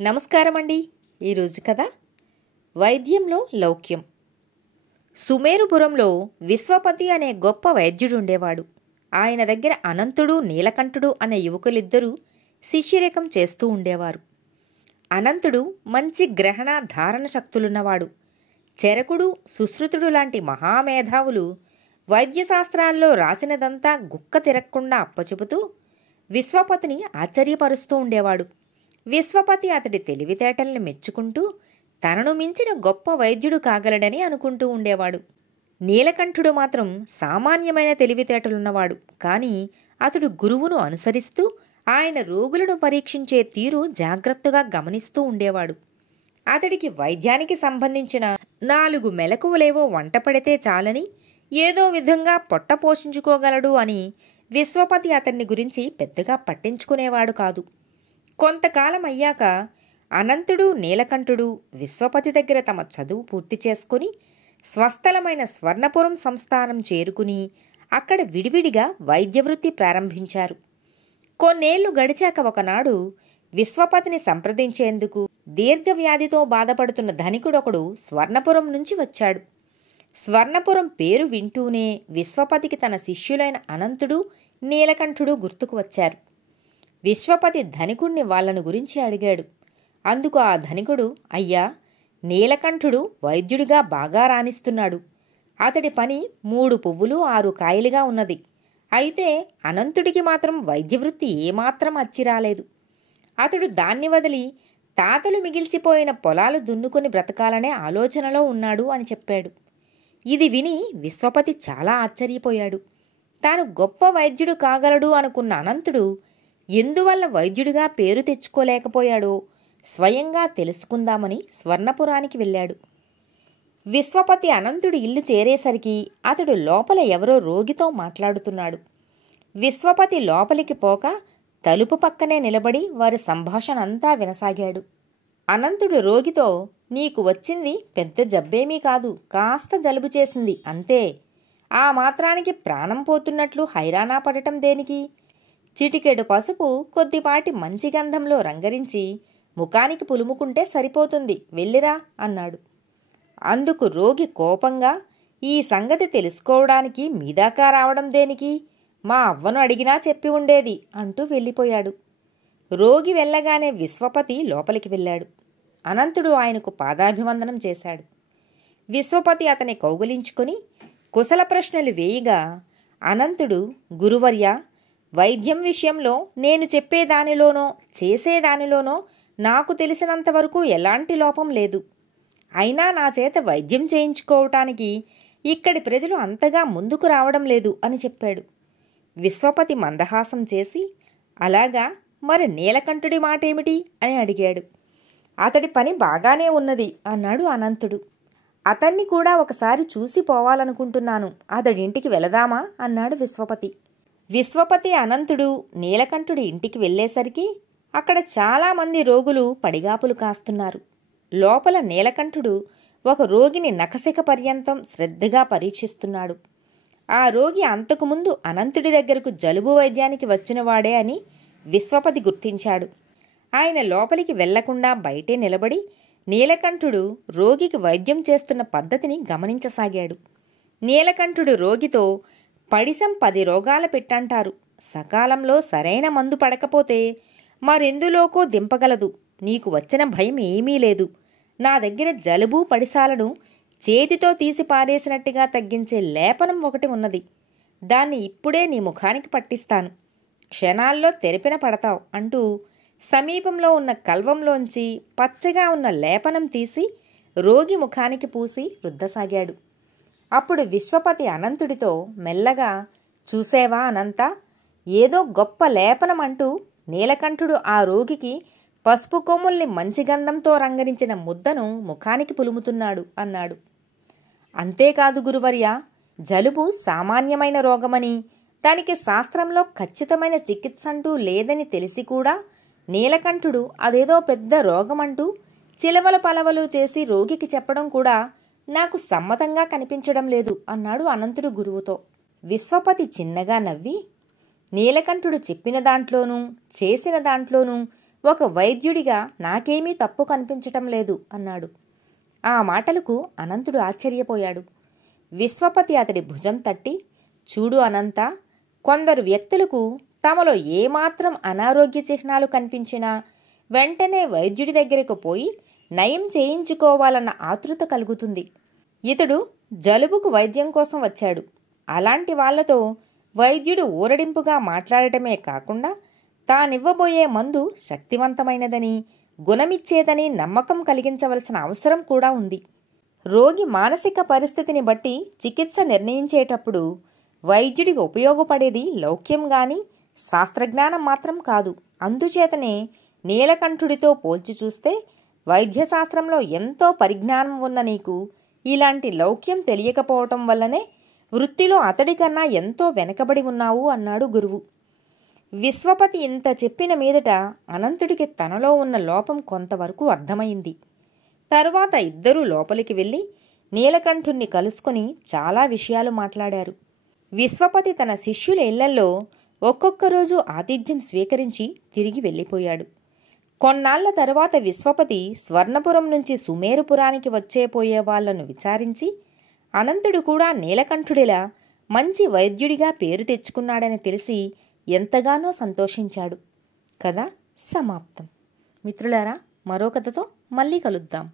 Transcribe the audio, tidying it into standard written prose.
నమస్కారం అండి. ఈరోజు కథ వైద్యంలో లౌక్యం. సుమేరుపురంలో విశ్వపతి అనే గొప్ప వైద్యుడుండేవాడు. ఆయన దగ్గర అనంతుడు, నీలకంఠుడు అనే యువకులిద్దరూ శిష్యరేకం చేస్తూ ఉండేవారు. అనంతుడు మంచి గ్రహణ ధారణ శక్తులున్నవాడు. చరకుడు, సుశ్రుతుడు లాంటి మహామేధావులు వైద్యశాస్త్రాల్లో రాసినదంతా గుక్క తిరగకుండా అప్పచెబుతూ విశ్వపతిని ఆశ్చర్యపరుస్తూ ఉండేవాడు. విశ్వపతి అతడి తెలివితేటల్ని మెచ్చుకుంటూ తనను మించిన గొప్ప వైద్యుడు కాగలడని అనుకుంటూ ఉండేవాడు. నీలకంఠుడు మాత్రం సామాన్యమైన తెలివితేటలున్నవాడు. కానీ అతడు గురువును అనుసరిస్తూ ఆయన రోగులను పరీక్షించే తీరు జాగ్రత్తగా గమనిస్తూ ఉండేవాడు. అతడికి వైద్యానికి సంబంధించిన 4 మెలకువలేవో వంట పడితే చాలని, ఏదో విధంగా పొట్ట పోషించుకోగలడు అని విశ్వపతి అతన్ని గురించి పెద్దగా పట్టించుకునేవాడు కాదు. కొంతకాలం అయ్యాక అనంతుడు, నీలకంఠుడు విశ్వపతి దగ్గర తమ చదువు పూర్తి చేసుకుని స్వస్థలమైన స్వర్ణపురం సంస్థానం చేరుకుని అక్కడ విడివిడిగా వైద్యవృత్తి ప్రారంభించారు. కొన్నేళ్లు గడిచాక ఒకనాడు విశ్వపతిని సంప్రదించేందుకు దీర్ఘవ్యాధితో బాధపడుతున్న ధనికుడొకడు స్వర్ణపురం నుంచి వచ్చాడు. స్వర్ణపురం పేరు వింటూనే విశ్వపతికి తన శిష్యులైన అనంతుడు, నీలకంఠుడు గుర్తుకు వచ్చారు. విశ్వపతి ధనికుణ్ణి వాళ్ళను గురించి అడిగాడు. అందుకు ఆ ధనికుడు, అయ్యా, నీలకంఠుడు వైద్యుడిగా బాగా రాణిస్తున్నాడు. అతడి పని 3 పువ్వులు 6 కాయలుగా ఉన్నది. అయితే అనంతుడికి మాత్రం వైద్యవృత్తి ఏమాత్రం అచ్చిరాలేదు. అతడు దాన్ని వదిలి తాతలు మిగిల్చిపోయిన పొలాలు దున్నుకొని బ్రతకాలనే ఆలోచనలో ఉన్నాడు అని చెప్పాడు. ఇది విని విశ్వపతి చాలా ఆశ్చర్యపోయాడు. తాను గొప్ప వైద్యుడు కాగలడు అనుకున్న అనంతుడు ఎందువల్ల వైద్యుడిగా పేరు తెచ్చుకోలేకపోయాడో స్వయంగా తెలుసుకుందామని స్వర్ణపురానికి వెళ్ళాడు. విశ్వపతి అనంతుడి ఇల్లు చేరేసరికి అతడు లోపల ఎవరో రోగితో మాట్లాడుతున్నాడు. విశ్వపతి లోపలికి పోక తలుపు పక్కనే నిలబడి వారి సంభాషణ అంతా వినసాగాడు. అనంతుడు రోగితో, నీకు వచ్చింది పెద్ద జబ్బేమీ కాదు, కాస్త జలుబు చేసింది అంతే. ఆ మాత్రానికి ప్రాణం పోతున్నట్లు హైరానా పడటం దేనికి? చిటికెడు పసుపు కొద్దిపాటి మంచి గంధంలో రంగరించి ముఖానికి పులుముకుంటే సరిపోతుంది, వెళ్ళిరా అన్నాడు. అందుకు రోగి కోపంగా, ఈ సంగతి తెలుసుకోవడానికి మీదాకా రావడం దేనికి? మా అవ్వను అడిగినా చెప్పి ఉండేది అంటూ వెళ్ళిపోయాడు. రోగి వెళ్ళగానే విశ్వపతి లోపలికి వెళ్ళాడు. అనంతుడు ఆయనకు పాదాభివందనం చేశాడు. విశ్వపతి అతని కౌగిలించుకొని కుశల ప్రశ్నలు వేయగా అనంతుడు, గురువర్య, వైద్యం విషయంలో నేను చెప్పేదానిలోనో చేసేదానిలోనో నాకు తెలిసినంతవరకు ఎలాంటి లోపం లేదు. అయినా నా చేత వైద్యం చేయించుకోవటానికి ఇక్కడి ప్రజలు అంతగా ముందుకు రావడం లేదు అని చెప్పాడు. విశ్వపతి మందహాసం చేసి, అలాగా, మరి నీలకంఠుడి మాటేమిటి అని అడిగాడు. అతడి పని బాగానే ఉన్నది అన్నాడు అనంతుడు. అతన్ని కూడా ఒకసారి చూసి పోవాలనుకుంటున్నాను, అతడింటికి వెళదామా అన్నాడు విశ్వపతి. విశ్వపతి, అనంతుడు నీలకంఠుడి ఇంటికి వెళ్ళేసరికి అక్కడ చాలామంది రోగులు పడిగాపులు కాస్తున్నారు. లోపల నీలకంఠుడు ఒక రోగిని నఖశిఖ పర్యంతం శ్రద్ధగా పరీక్షిస్తున్నాడు. ఆ రోగి అంతకుముందు అనంతుడి దగ్గరకు జలుబు వైద్యానికి వచ్చినవాడే అని విశ్వపతి గుర్తించాడు. ఆయన లోపలికి వెళ్లకుండా బయటే నిలబడి నీలకంఠుడు రోగికి వైద్యం చేస్తున్న పద్ధతిని గమనించసాగాడు. నీలకంఠుడు రోగితో, పడిసం 10 రోగాల పెట్టంటారు. సకాలంలో సరైన మందు పడకపోతే మరెందులోకో దింపగలదు. నీకు వచ్చిన భయం ఏమీ లేదు. నా దగ్గర జలుబు పడిసాలను చేతితో తీసి పారేసినట్టుగా తగ్గించే లేపనం ఒకటి ఉన్నది. దాన్ని ఇప్పుడే నీ ముఖానికి పట్టిస్తాను. క్షణాల్లో తెరిపిన పడతావు అంటూ సమీపంలో ఉన్న కల్వంలోంచి పచ్చగా ఉన్న లేపనం తీసి రోగి ముఖానికి పూసి రుద్దసాగాడు. అప్పుడు విశ్వపతి అనంతుడితో మెల్లగా, చూసేవా అనంత, ఏదో గొప్ప లేపనం అంటూ నీలకంఠుడు ఆ రోగికి పసుపు కొమ్ముల్ని మంచి గంధంతో రంగరించిన ముద్దను ముఖానికి పులుముతున్నాడు అన్నాడు. అంతేకాదు గురువర్య, జలుబు సామాన్యమైన రోగమని, దానికి శాస్త్రంలో ఖచ్చితమైన చికిత్స అంటూ లేదని తెలిసి కూడా నీలకంఠుడు అదేదో పెద్ద రోగమంటూ చిలవల పలవలు చేసి రోగికి చెప్పడం కూడా నాకు సమ్మతంగా కనిపించడం లేదు అన్నాడు అనంతుడు గురువుతో. విశ్వపతి చిన్నగా నవ్వి, నీలకంఠుడు చెప్పిన దాంట్లోనూ చేసిన దాంట్లోనూ ఒక వైద్యుడిగా నాకేమీ తప్పు కనిపించటం లేదు అన్నాడు. ఆ మాటలకు అనంతుడు ఆశ్చర్యపోయాడు. విశ్వపతి అతడి భుజం తట్టి, చూడు అనంత, కొందరు వ్యక్తులకు తమలో ఏమాత్రం అనారోగ్య చిహ్నాలు కనిపించినా వెంటనే వైద్యుడి దగ్గరకు పోయి నయం చేయించుకోవాలన్న ఆతృత కలుగుతుంది. ఇతడు జలుబుకు వైద్యం కోసం వచ్చాడు. అలాంటి వాళ్లతో వైద్యుడు ఊరడింపుగా మాట్లాడటమే కాకుండా తానివ్వబోయే మందు శక్తివంతమైనదని, గుణమిచ్చేదని నమ్మకం కలిగించవలసిన అవసరం కూడా ఉంది. రోగి మానసిక పరిస్థితిని బట్టి చికిత్స నిర్ణయించేటప్పుడు వైద్యుడికి ఉపయోగపడేది లౌక్యం గాని శాస్త్రజ్ఞానం మాత్రం కాదు. అందుచేతనే నీలకంఠుడితో పోల్చి చూస్తే వైద్యశాస్త్రంలో ఎంతో పరిజ్ఞానం ఉన్న నీకు ఇలాంటి లౌక్యం తెలియకపోవటం వల్లనే వృత్తిలో అతడికన్నా ఎంతో వెనకబడి ఉన్నావు అన్నాడు గురువు. విశ్వపతి ఇంత చెప్పిన మీదట అనంతుడికి తనలో ఉన్న లోపం కొంతవరకు అర్థమైంది. తరువాత ఇద్దరూ లోపలికి వెళ్ళి నీలకంఠుణ్ణి కలుసుకుని చాలా విషయాలు మాట్లాడారు. విశ్వపతి తన శిష్యుల ఇళ్లల్లో ఒక్కొక్క రోజు ఆతిథ్యం స్వీకరించి తిరిగి వెళ్ళిపోయాడు. కొన్నాళ్ల తరువాత విశ్వపతి స్వర్ణపురం నుంచి సుమేరుపురానికి వచ్చేపోయే వాళ్లను విచారించి అనంతుడు కూడా నీలకంఠుడిలా మంచి వైద్యుడిగా పేరు తెచ్చుకున్నాడని తెలిసి ఎంతగానో సంతోషించాడు. కథ సమాప్తం. మిత్రులారా, మరో కథతో మళ్ళీ కలుద్దాం.